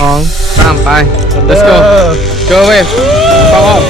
3 ไป let's go go away fuck off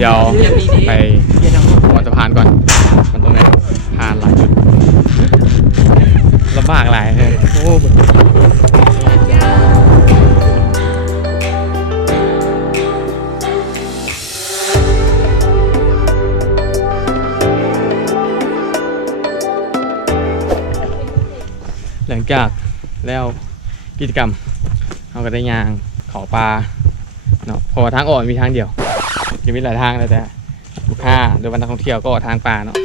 เดี๋ยวไปบนสะพานก่อนมันตรงนี้ผ่านหลายจุดลำบากหลายเลยโอ้หลังจากแล้วกิจกรรมเราก็ได้ยางเขาปลาเนาะพอทางออกมีทางเดียวจะมีหลายทางเลยแต่ลูกค้าหรือวันนักท่องเที่ยวก็ออกทางป่าเนาะ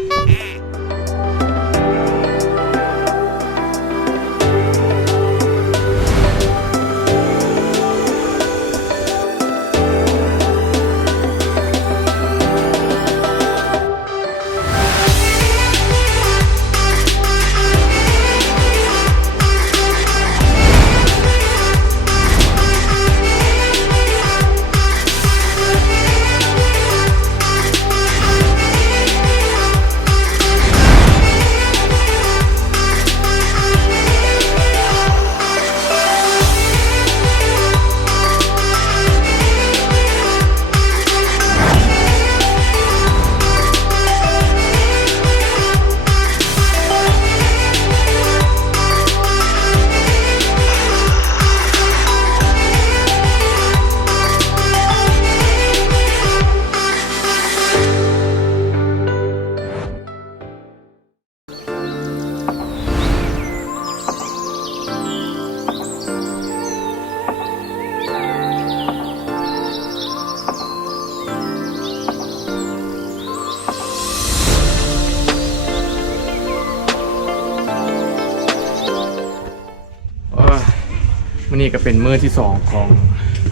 วันนี้ก็เป็นมื้อที่2ของ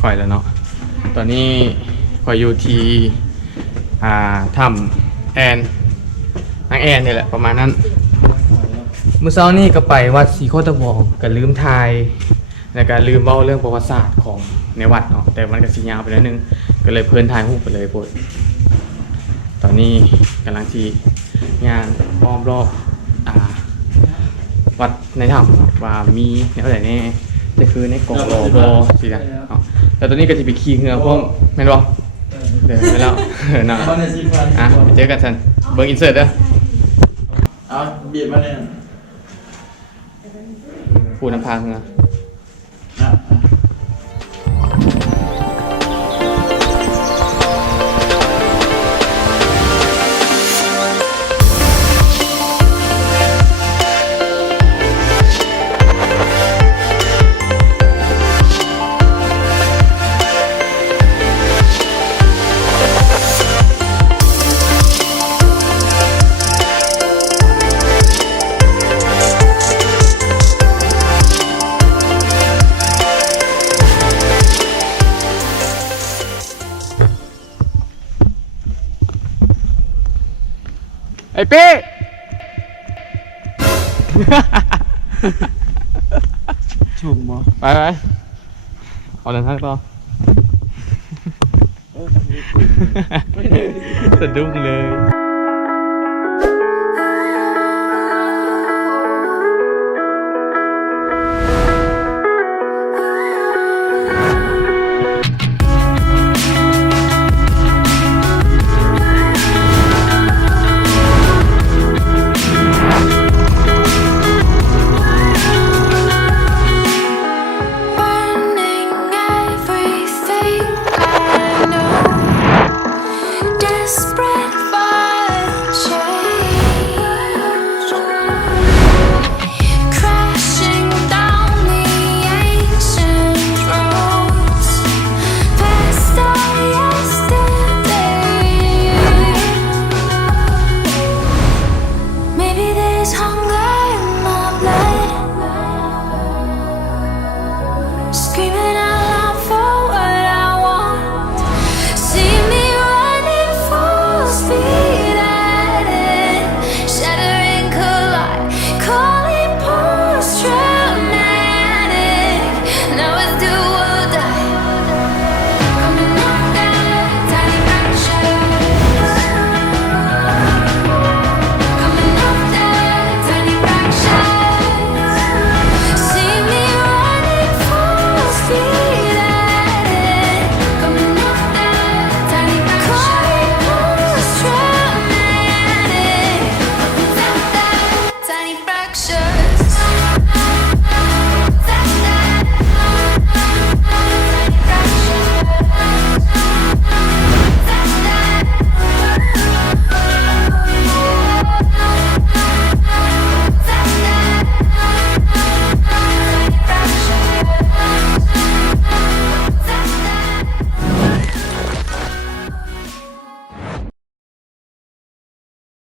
ข่อยแล้วเนาะตอนนี้ข่อยอยู่ที่ถ้ำแอนนางแอนนี่แหละประมาณนั้นมื้อเช้านี้ก็ไปวัดศรีโคตะวองก็ลืมถ่ายแล้วก็ลืมเล่าเรื่องประวัติศาสตร์ของในวัดเนาะแต่มันก็สิยาวไปแล้วนึงก็เลยเพิ่นถ่ายรูปไปเลยโพดตอนนี้กำลังที่งานอ้อมรอบวัดในถ้ำว่ามีแนวไหนแน่จะคือในกล่องรอบสินะแต่ตอนนี้ก็จะไปขี่เรือพวกแม่นบ่เดี๋ยวไปแล้วนะไปเจอกันสันเบิ้งอินเสิร์ตเด้อเอาเบียดมาเนี่ยผู้นำพาเรือ อ้เป้ ชุบบ่ ไปเอาเดินทางต่อ สะดุ้งเลย